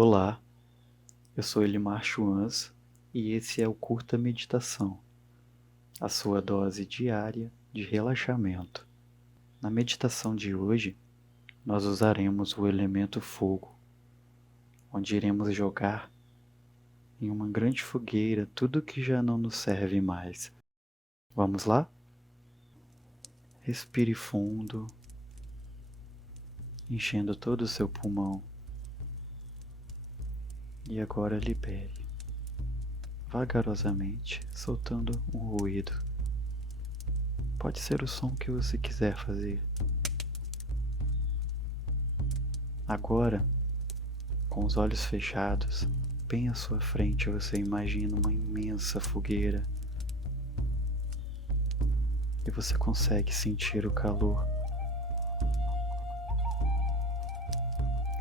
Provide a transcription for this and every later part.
Olá, eu sou Elimar Schwanz e esse é o Curta Meditação, a sua dose diária de relaxamento. Na meditação de hoje, nós usaremos o elemento fogo, onde iremos jogar em uma grande fogueira tudo que já não nos serve mais. Vamos lá? Respire fundo, enchendo todo o seu pulmão. E agora libere, vagarosamente, soltando um ruído. Pode ser o som que você quiser fazer. Agora, com os olhos fechados, bem à sua frente você imagina uma imensa fogueira. E você consegue sentir o calor.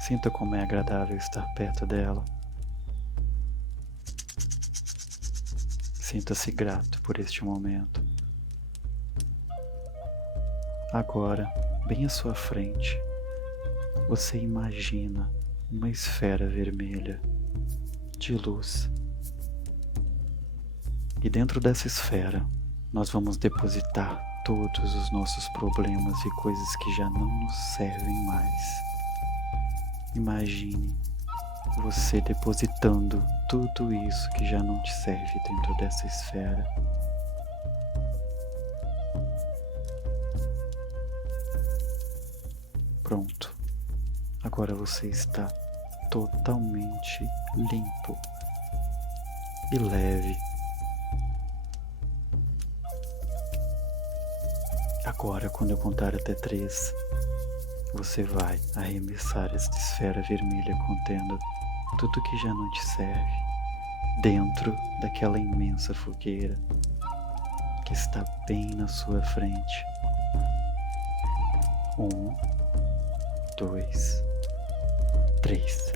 Sinta como é agradável estar perto dela. Sinta-se grato por este momento. Agora, bem à sua frente, você imagina uma esfera vermelha de luz. E dentro dessa esfera, nós vamos depositar todos os nossos problemas e coisas que já não nos servem mais. Imagine você depositando tudo isso que já não te serve dentro dessa esfera. Pronto. Agora você está totalmente limpo e leve. Agora, quando eu contar até 3, você vai arremessar esta esfera vermelha contendo tudo que já não te serve dentro daquela imensa fogueira que está bem na sua frente. 1, 2, 3.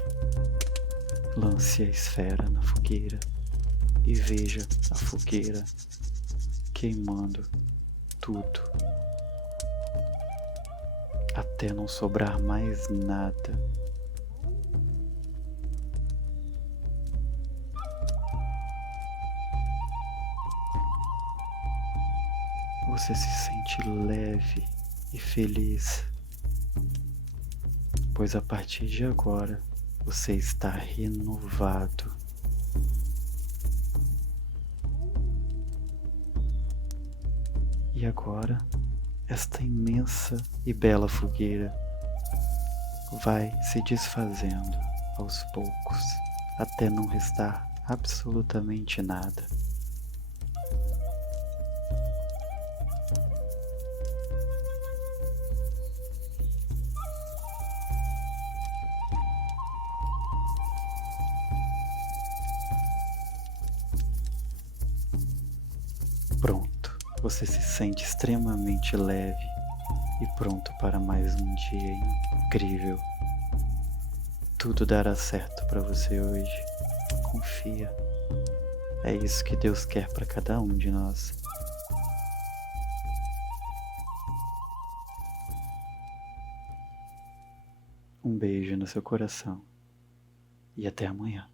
Lance a esfera na fogueira e veja a fogueira queimando tudo, até não sobrar mais nada. Você se sente leve e feliz, pois a partir de agora você está renovado. E agora, esta imensa e bela fogueira vai se desfazendo aos poucos, até não restar absolutamente nada. Pronto, você se sente extremamente leve e pronto para mais um dia incrível. Tudo dará certo para você hoje. Confia. É isso que Deus quer para cada um de nós. Um beijo no seu coração e até amanhã.